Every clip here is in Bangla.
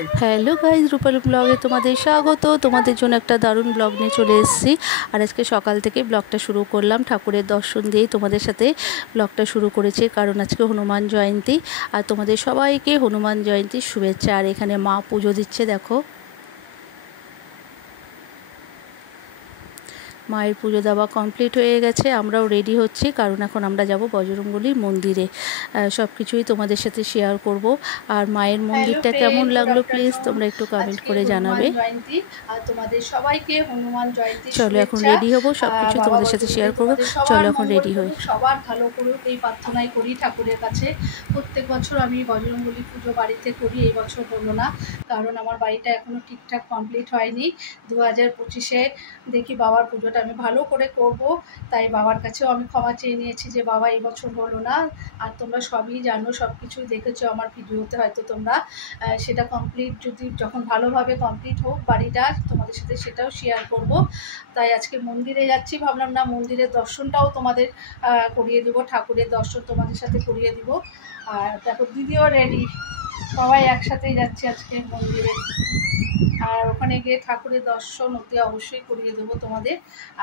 হ্যালো গাইজ, রূপালী ব্লগে তোমাদের স্বাগত। তোমাদের জন্য একটা দারুণ ব্লগ নিয়ে চলে এসেছি। আর আজকে সকাল থেকে ব্লগটা শুরু করলাম ঠাকুরের দর্শন দিয়েই তোমাদের সাথে ব্লগটা শুরু করেছি, কারণ আজকে হনুমান জয়ন্তী। আর তোমাদের সবাইকে হনুমান জয়ন্তীর শুভেচ্ছা। আর এখানে মা পুজো দিচ্ছে, দেখো মায়ের পুজো দেওয়া কমপ্লিট হয়ে গেছে। আমরাও রেডি হচ্ছি, কারণ এখন আমরা যাব বজরংবলীর মন্দিরে। সব কিছুই তোমাদের সাথে শেয়ার করব। আর মায়ের মন্দিরটা কেমন লাগলো প্লিজ তোমরা একটু কমেন্ট করে জানাবে। আর তোমাদের সবাইকে হনুমান জয়ন্তী। চলো এখন রেডি হব, সব কিছু তোমাদের সাথে শেয়ার করব। চলো এখন রেডি হই। সবার ভালো করুক এই প্রার্থনাই করি ঠাকুরের কাছে। প্রত্যেক বছর আমি বজরংবলী পুজো বাড়িতে করি, এই বছর হলো না, কারণ আমার বাড়িটা এখনও ঠিকঠাক কমপ্লিট হয়নি। 2025-এ দেখি বাবার পুজোটা আমি ভালো করে করব, তাই বাবার কাছেও আমি ক্ষমা চেয়ে নিয়েছি যে বাবা এই বছর হলো না। আর তোমরা সবই জানো, সব কিছুই দেখেছো আমার ভিডিওতে, হয়তো তোমরা সেটা কমপ্লিট যদি যখন ভালোভাবে কমপ্লিট হোক বাড়িটা, তোমাদের সাথে সেটাও শেয়ার করব। তাই আজকে মন্দিরে যাচ্ছি, ভাবলাম না মন্দিরের দর্শনটাও তোমাদের করিয়ে দেবো, ঠাকুরের দর্শন তোমাদের সাথে করিয়ে দিব। আর তারপর দিদিও রেডি, সবাই একসাথেই যাচ্ছি আজকে মন্দিরে। আর ওখানে গিয়ে ঠাকুরের দর্শন অতি অবশ্যই করিয়ে দেবো তোমাদের।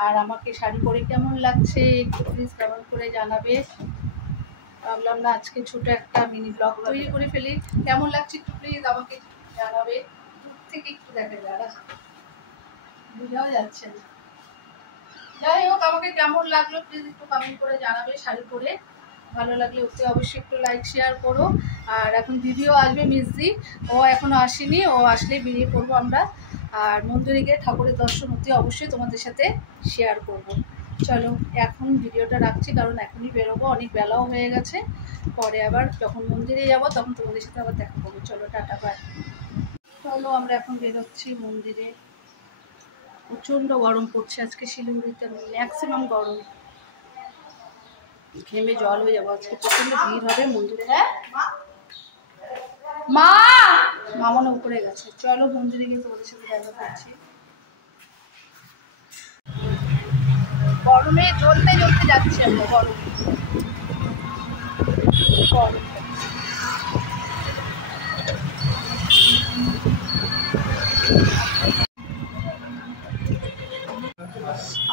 আর আমাকে শাড়ি পরে কেমন লাগছে একটু প্লিজ কমেন্ট করে জানাবে। ভাবলাম না আজকে ছোটো একটা মিনি ব্লগ তৈরি করে ফেলি, কেমন লাগছে একটু প্লিজ আমাকে জানাবে। দূর থেকে একটু দেখা যায়, বোঝাও যাচ্ছে না। যাই হোক, আমাকে কেমন লাগলো প্লিজ একটু কমেন্ট করে জানাবে শাড়ি পরে। ভালো লাগলে অতি অবশ্যই একটু লাইক শেয়ার করো। আর এখন দিদিও আসবে, মিসদি, ও এখনও আসেনি, ও আসলেই বেরিয়ে পড়বো আমরা। আর মন্দিরে গিয়ে ঠাকুরের দর্শন অতি অবশ্যই তোমাদের সাথে শেয়ার করব। চলো এখন ভিডিওটা রাখছি, কারণ এখনই বেরোবো, অনেক বেলাও হয়ে গেছে। পরে আবার যখন মন্দিরে যাব তখন তোমাদের সাথে আবার দেখা করবো। চলো টাটা বাই। চলো আমরা এখন বেরোচ্ছি মন্দিরে। প্রচণ্ড গরম পড়ছে আজকে শিলিগুড়িতে, ম্যাক্সিমাম গরম, ঘেমে জল হয়ে যাবো। আজকে প্রচণ্ড ভিড় হবে মন্দিরে। মা মামনে উপরে গেছে, চলো মন্দিরে গিয়ে তোমাদের সাথে দেখা করছি। গরমে জ্বলতে জ্বলতে যাচ্ছি আমরা, গরম।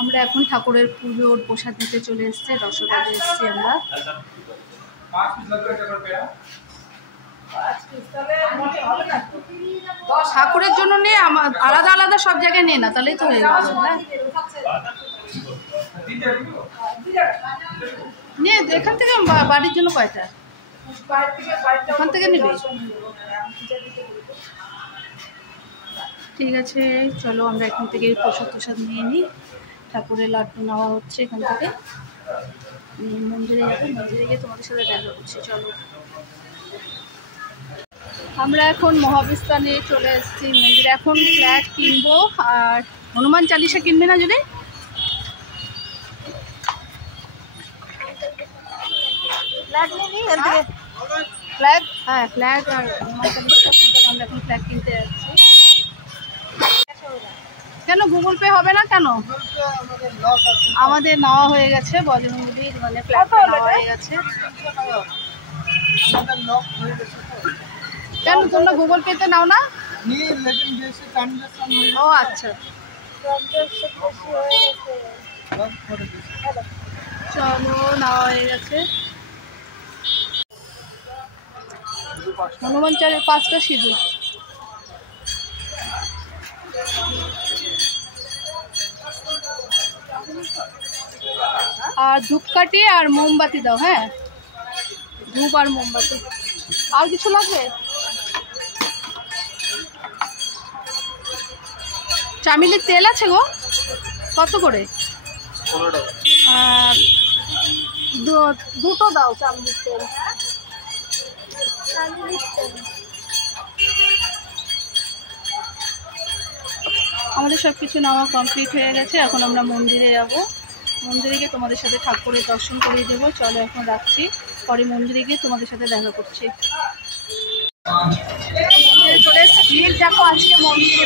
আমরা এখন ঠাকুরের পুজোর প্রসাদ দিতে চলে এসেছি, রসগোল্লা এসেছি আমরা। ঠাকুরের জন্য নিয়ে আলাদা আলাদা সব জায়গায় নিয়ে না, তাহলেই তো হয়ে গেছে। নিয়ে এখান থেকে বাড়ির জন্য কয়টা, ওখান থেকে নেবে? ঠিক আছে, চলো আমরা এখান থেকে প্রসাদ নিয়ে নিই। ঠাকুরের লাড্ডু নেওয়া হচ্ছে এখান থেকে। মন্দিরে যাবো, মন্দিরে গিয়ে তোমাদের সাথে দেখা করছি। চলো আমরা এখন মহাবিস্তানে চলে এসেছি মন্দিরে। এখন ফ্ল্যাগ কিনবো। আর হনুমান চালিশা কিনবে না যদি? ফ্ল্যাগ, হ্যাঁ ফ্ল্যাগ আর হনুমান চালিশা কিনতে আমরা এখন ফ্ল্যাগ কিনতে যাচ্ছি। কেন গুগল পে হবে না কেন? আমাদের নেওয়া হয়ে গেছে, বজরংবলীর মানে ফ্ল্যাগটা নেওয়া হয়ে গেছে। কেন তোমরা গুগল পেতে নাও না? ও আচ্ছা, চলো নেওয়া হয়ে গেছে। হনুমান চালের 5টা সিঁদুর। আর ধূপকাঠি আর মোমবাতি দাও। হ্যাঁ, ধূপ আর মোমবাতি। আর কিছু লাগবে? চামেলির তেল আছে গো, কত করে? 15 টাকা। দুটো দাও চামেলির তেল। আমাদের সব কিছু নেওয়া কমপ্লিট হয়ে গেছে, এখন আমরা মন্দিরে যাব। মন্দিরে গিয়ে তোমাদের সাথে ঠাকুরের দর্শন করিয়ে দেবো। চলো এখন রাখছি, পরে মন্দিরে গিয়ে তোমাদের সাথে দেখা করছি। চলে এসেছে, ভিড় দেখো আজকে মন্দিরে।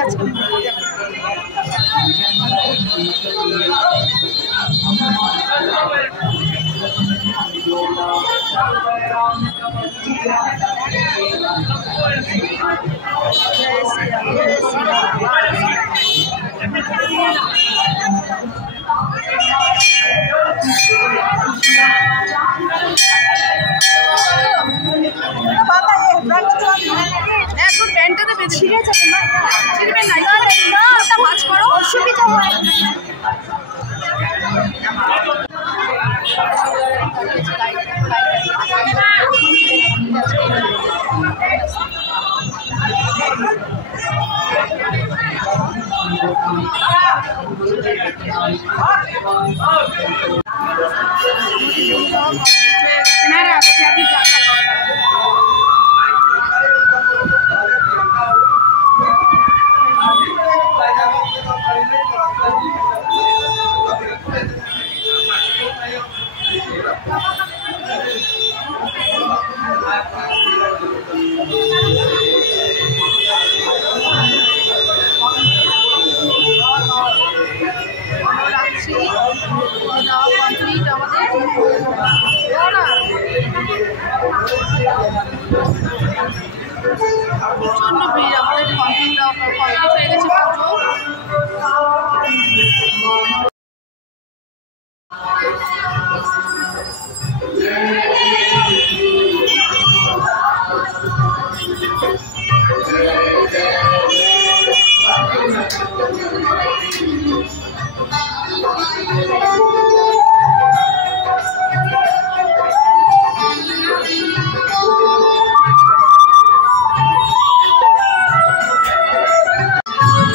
আজকে একদম প্যান্টটাতে বেঁধে ছিঁড়ে যাবে না, ছিঁড়বে না, এটা ভাঁজ করো, অসুবিধা হয়। প্রচন্ড ভিড়, আমাদের কমপ্লিট হয়ে গেছে পুজো।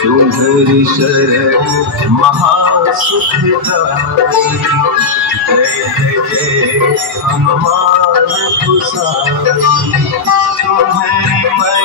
तुम्हारी शरण महासुखदाई, जय जय जय हनुमान कुसाई, तुम्हारी मैं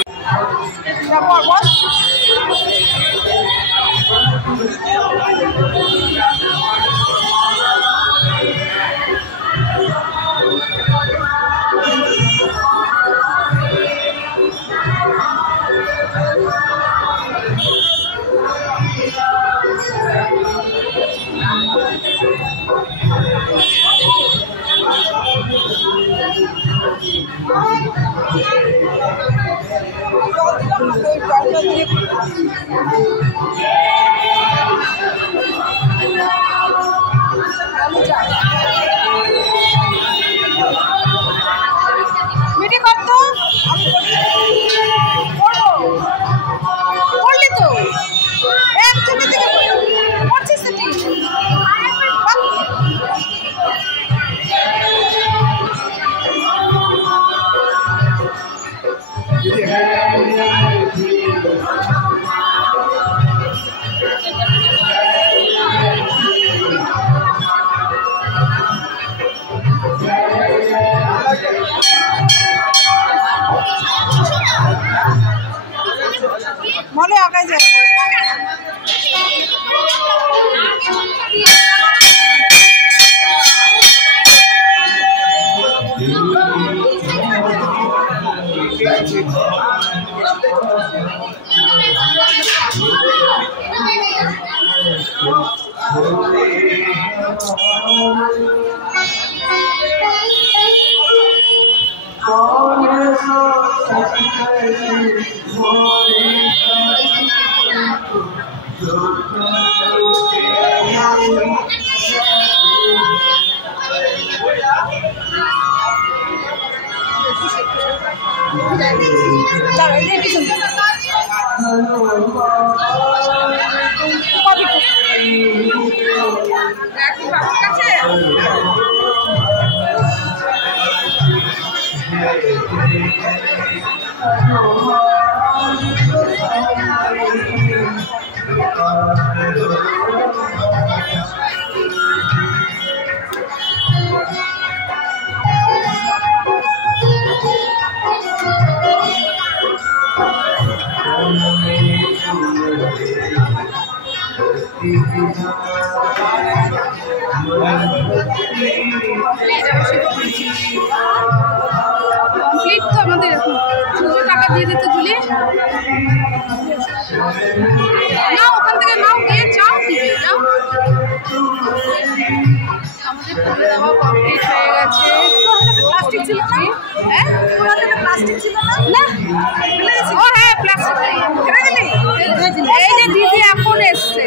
মিটি কত করলি তো একজনের থেকে করছিস তো ঠিক মনে আগে যায় কমপ্লিট তো আমাদের এখন পুজো টাকা আশীর্বাদ দিয়ে দিতে জুলি, নাও ওখান থেকে নাও, গিয়ে চাও দিবে, যাও। আমাদের পুজো দেওয়া কমপ্লিট হয়ে গেছে। প্লাস্টিক ছিল না? হ্যাঁ প্লাস্টিক ছিল না? ও হ্যাঁ প্লাস্টিক। এই যে দিদি এখন এসছে,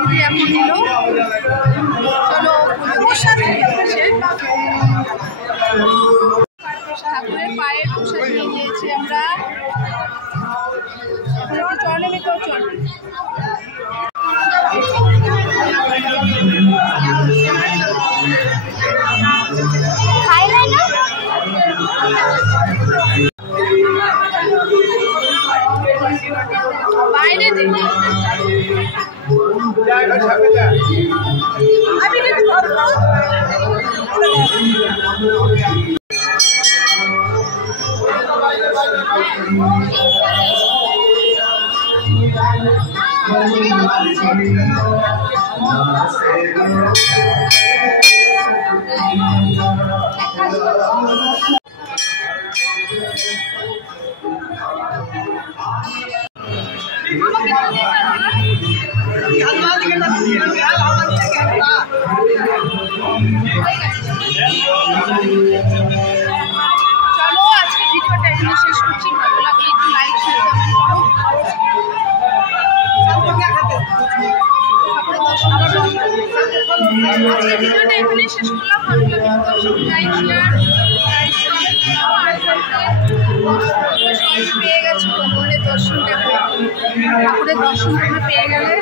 দিদি এখন নিল। চলো ঠাকুরের পায়ের প্রসাদ নিয়ে নিয়েছি আমরা। এখন একটু চরণে মেতেও চল। বাইরে দেখি চলো আজকে ভিডিওটা এখানে শেষ করছি। ভালো লাগলে একটু লাইক শেয়ার কমেন্ট করো। আজকে ভিডিওটা এখানে শেষ করলাম। ভালো লাগলে লাইক শেয়ার পেয়ে গেছো ভগবানের দর্শন। দেখো ঠাকুরের দর্শন তোমরা পেয়ে গেলে।